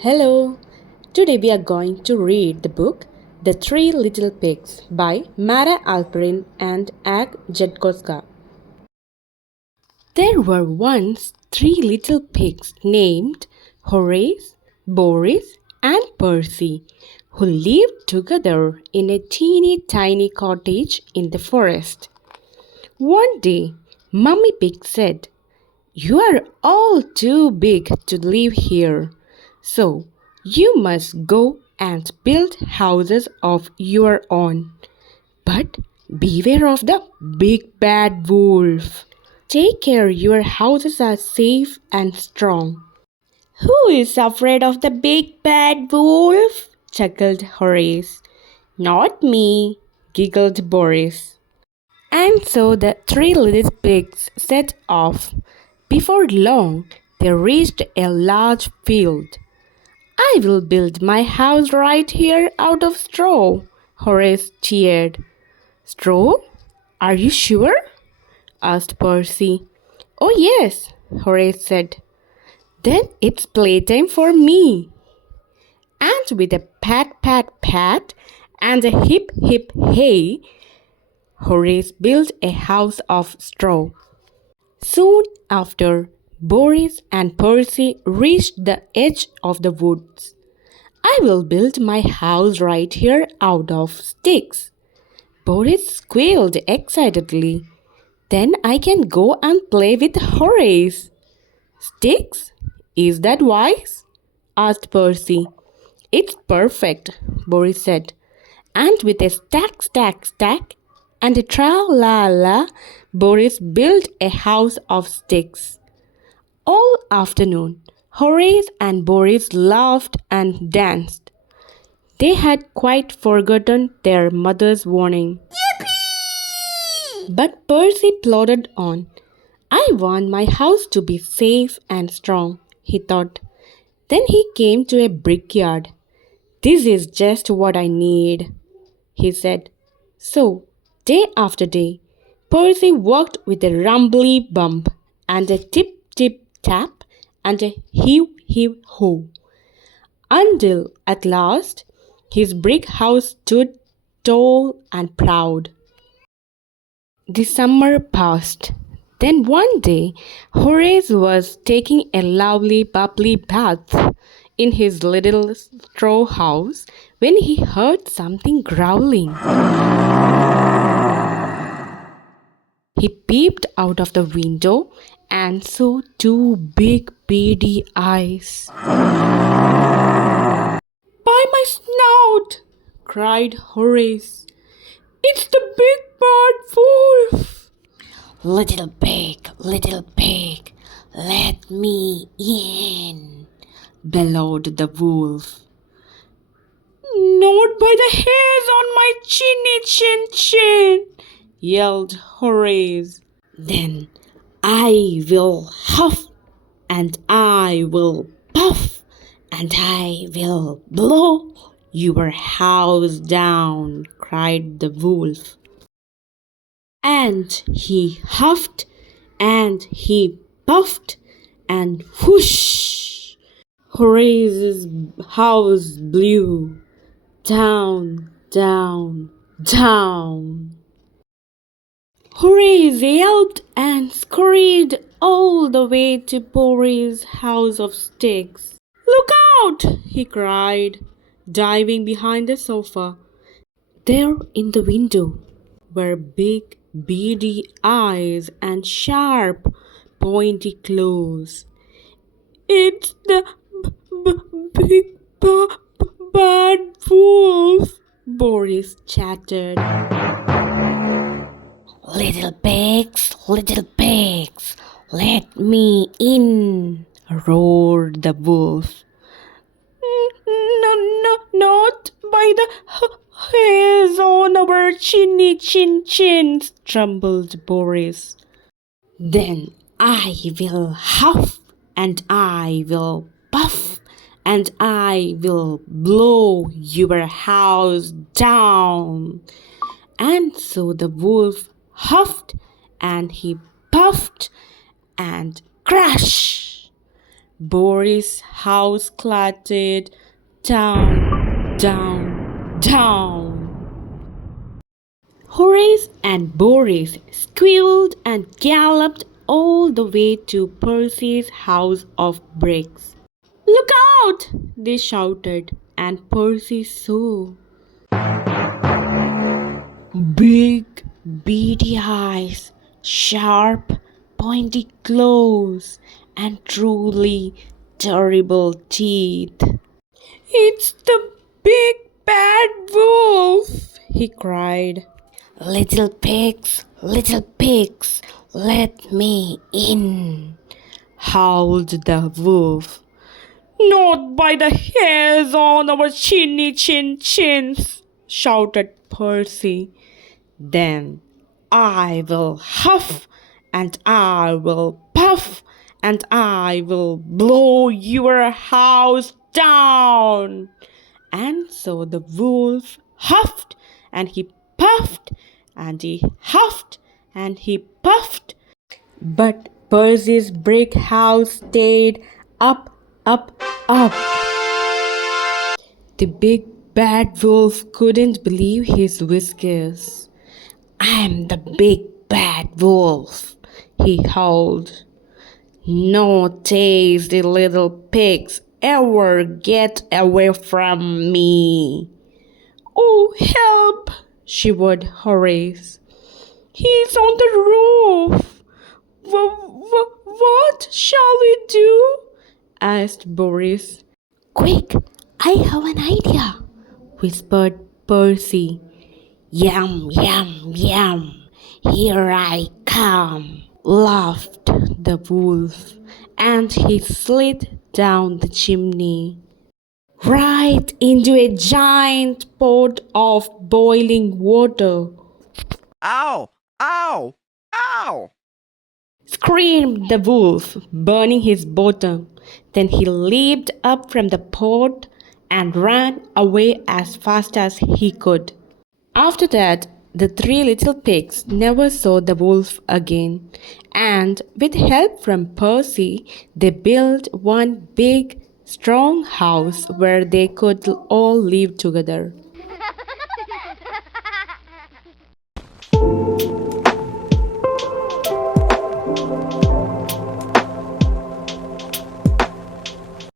Hello! Today we are going to read the book The Three Little Pigs by Mara Alperin and Ag Jedkoska. There were once three little pigs named Horace, Boris, and Percy who lived together in a teeny tiny cottage in the forest. One day, Mummy Pig said, "You are all too big to live here. So you must go and build houses of your own. But beware of the big bad wolf. Take care your houses are safe and strong." "Who is afraid of the big bad wolf?" chuckled Horace. "Not me," giggled Boris. And so the three little pigs set off. Before long, they reached a large field. "I will build my house right here out of straw," Horace cheered. "Straw? Are you sure?" asked Percy. "Oh, yes," Horace said. "Then it's playtime for me." And with a pat, pat, pat, and a hip, hip, hey, Horace built a house of straw. Soon after, Boris and Percy reached the edge of the woods. "I will build my house right here out of sticks," Boris squealed excitedly. "Then I can go and play with Horace." "Sticks? Is that wise?" asked Percy. "It's perfect," Boris said. And with a stack, stack, stack, and a tra-la-la, Boris built a house of sticks. All afternoon, Horace and Boris laughed and danced. They had quite forgotten their mother's warning. But Percy plodded on. "I want my house to be safe and strong," he thought. Then he came to a brickyard. "This is just what I need," he said. So, day after day, Percy worked with a rumbly bump and a tip tip tap and a heave heave ho, until at last his brick house stood tall and proud. The summer passed. Then one day, Horace was taking a lovely bubbly bath in his little straw house when he heard something growling. He peeped out of the window and saw two big beady eyes. "By my snout!" cried Horace. "It's the big bad wolf!" Little pig, let me in," bellowed the wolf. "Not by the hairs on my chinny chin," yelled Horace. "Then I will huff, and I will puff, and I will blow your house down," cried the wolf. And he huffed, and he puffed, and whoosh! Horace's house blew down, down, down. Horace yelped and scurried all the way to Boris' house of sticks. "Look out!" he cried, diving behind the sofa. There in the window were big, beady eyes and sharp, pointy claws. "It's the big bad wolf," Boris chattered. Little pigs, let me in," roared the wolf. No, not by the hairs on our chinny chins," trembled Boris. "Then I will huff, and I will puff, and I will blow your house down." And so the wolf huffed and he puffed, and crash! Boris' house clattered down, down, down. Horace and Boris squealed and galloped all the way to Percy's house of bricks. "Look out!" they shouted, and Percy saw big, beady eyes, sharp, pointy claws, and truly terrible teeth. "It's the big bad wolf!" he cried. Little pigs, let me in," howled the wolf. "Not by the hairs on our chins," shouted Percy. "Then I will huff, and I will puff, and I will blow your house down." And so the wolf huffed, and he puffed, and he huffed, and he puffed. But Percy's brick house stayed up, up, up. The big bad wolf couldn't believe his whiskers. "I'm the big bad wolf," he howled. "No tasty little pigs ever get away from me." "Oh, help!" shivered Horace. "He's on the roof. What shall we do?" asked Boris. "Quick, I have an idea," whispered Percy. "Yum, yum, yum, here I come," laughed the wolf, and he slid down the chimney, right into a giant pot of boiling water. Ow! Ow! Ow! Screamed the wolf, burning his bottom. Then he leaped up from the pot and ran away as fast as he could. After that, the three little pigs never saw the wolf again, and with help from Percy, they built one big, strong house where they could all live together.